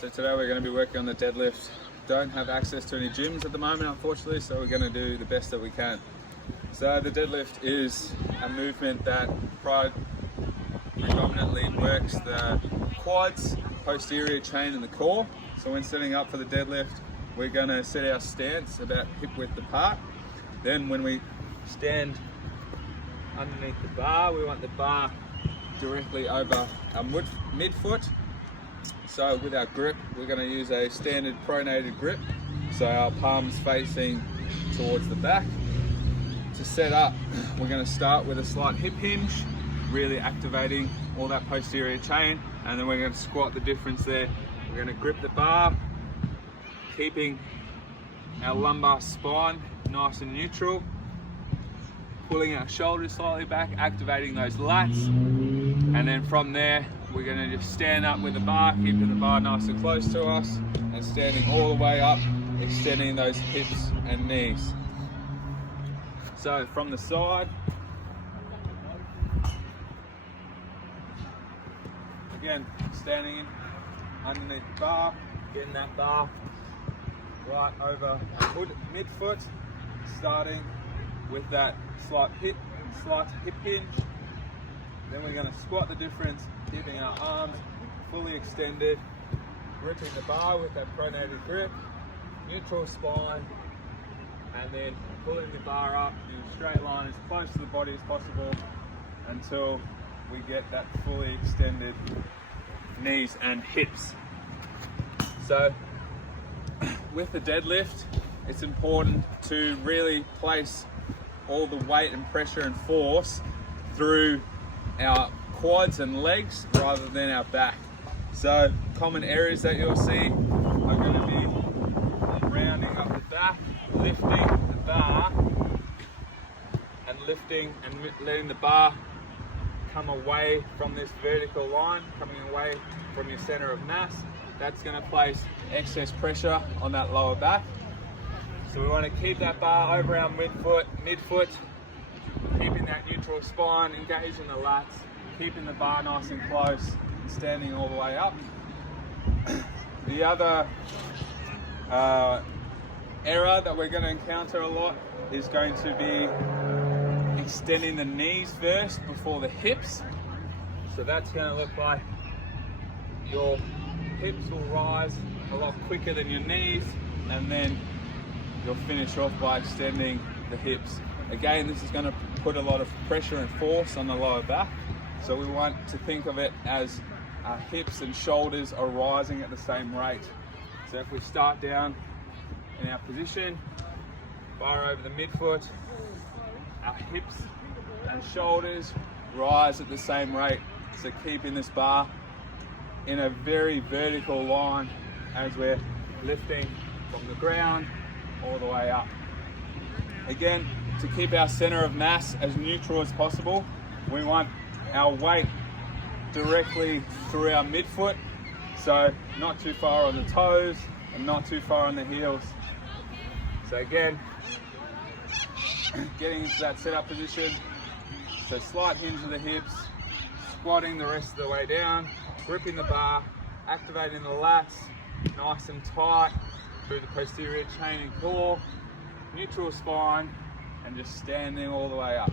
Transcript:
So today we're going to be working on the deadlift. Don't have access to any gyms at the moment, unfortunately, so we're going to do the best that we can. So the deadlift is a movement that predominantly works the quads, posterior chain and the core. So when setting up for the deadlift, we're going to set our stance about hip width apart. Then when we stand underneath the bar, we want the bar directly over our midfoot. So with our grip, we're going to use a standard pronated grip, so our palms facing towards the back. To set up, we're going to start with a slight hip hinge, really activating all that posterior chain, and then we're going to squat the difference there. We're going to grip the bar, keeping our lumbar spine nice and neutral, pulling our shoulders slightly back, activating those lats, and then from there we're going to just stand up with the bar, keeping the bar nice and close to us, and standing all the way up, extending those hips and knees. So from the side, again, standing underneath the bar, getting that bar right over our midfoot, starting with that slight hip hinge. Then we're going to squat the difference, keeping our arms fully extended, gripping the bar with that pronated grip, neutral spine, and then pulling the bar up in a straight line as close to the body as possible until we get that fully extended knees and hips. So with the deadlift, it's important to really place all the weight and pressure and force through our quads and legs rather than our back. So common areas that you'll see are going to be rounding up the back, lifting the bar, and lifting and letting the bar come away from this vertical line, coming away from your center of mass. That's going to place excess pressure on that lower back. So we want to keep that bar over our midfoot, keeping that neutral spine, engaging the lats, keeping the bar nice and close, and standing all the way up. The other error that we're going to encounter a lot is going to be extending the knees first before the hips. So that's going to look like your hips will rise a lot quicker than your knees, and then you'll finish off by extending the hips. Again, this is going to put a lot of pressure and force on the lower back, so we want to think of it as our hips and shoulders are rising at the same rate. So if we start down in our position, bar over the midfoot, our hips and shoulders rise at the same rate. So keeping this bar in a very vertical line as we're lifting from the ground all the way up. Again, to keep our center of mass as neutral as possible, we want our weight directly through our midfoot, so not too far on the toes and not too far on the heels. So again, getting into that setup position, so slight hinge of the hips, squatting the rest of the way down, gripping the bar, activating the lats nice and tight through the posterior chain and core, neutral spine, and just standing all the way up.